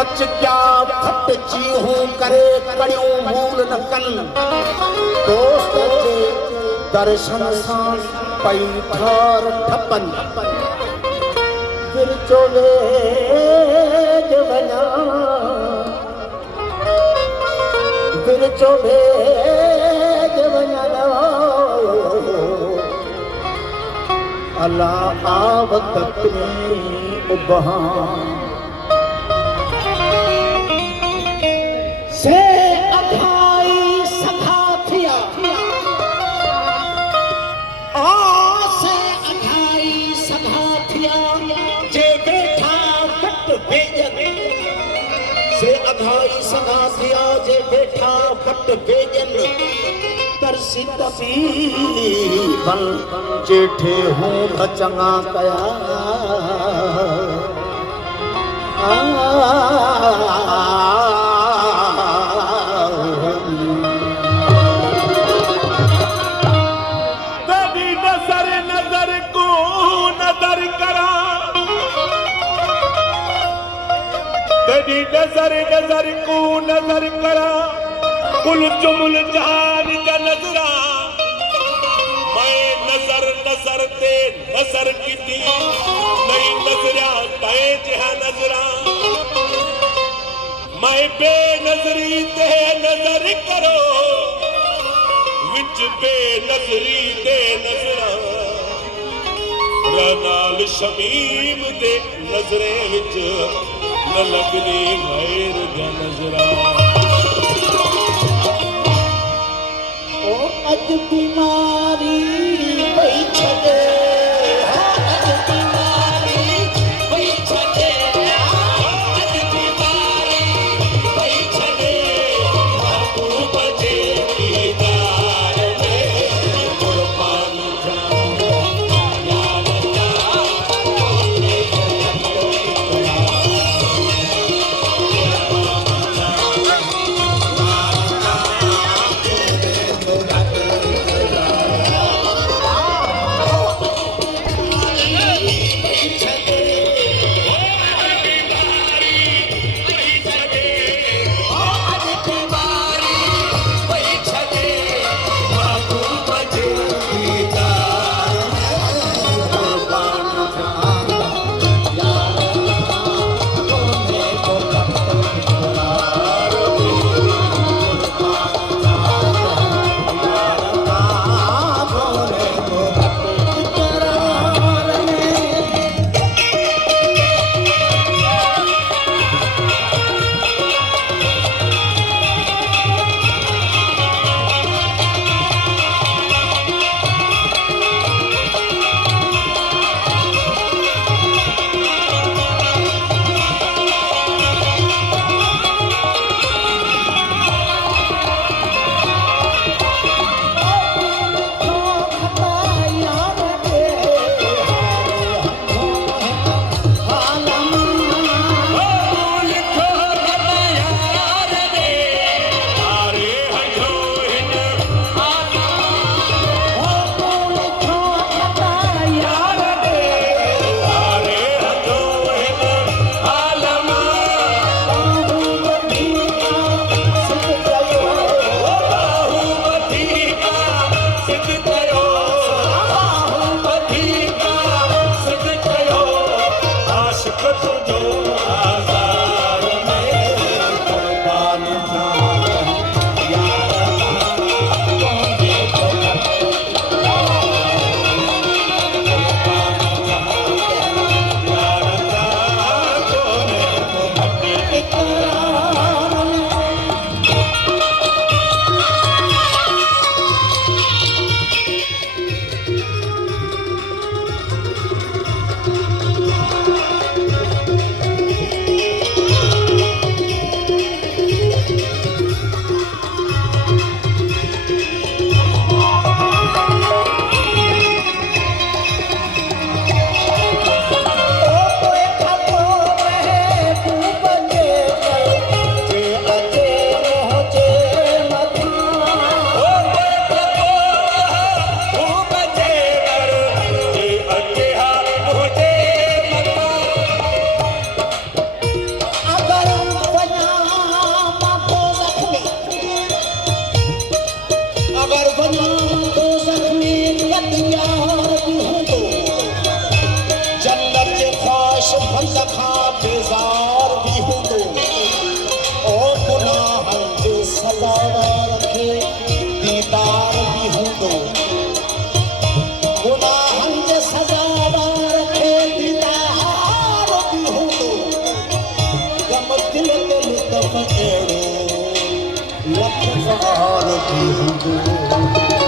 कच क्या फट चीहूं करे कड़ियों भूल न कन दोस्त जे दर्शन सां पई ठार ठपन फिर चोले वञा फिर चोले वञा अल्लाह आवत में उबहा से अघाई सखा थिया से अघाई सखा थिया जे बेठा कट भेजन से अघाई सखा थिया जे बेठा कट भेजन तरसी बन जेठे हूं चङा कया तॾहिं नज़र को नज़र करा तॾहिं नज़र को नज़र करा कुल जुमल जान का नजरा मैं नजर ते नजर की थी नई नजरा तय जहा नजरा मैं बेनजरी ते नजर करो विच बेनजरी ते नजरा रनाल शमीम दे नजरे विच न लगनी गैर दा नजरा अज बीमारी पई छॾे अज बीमारी पई छॾे अज बीमारी पई छॾे महबूब जे दीदार में कुर्बान जाऊं यार दोस्त अहिड़ो लख बार बि हूंदो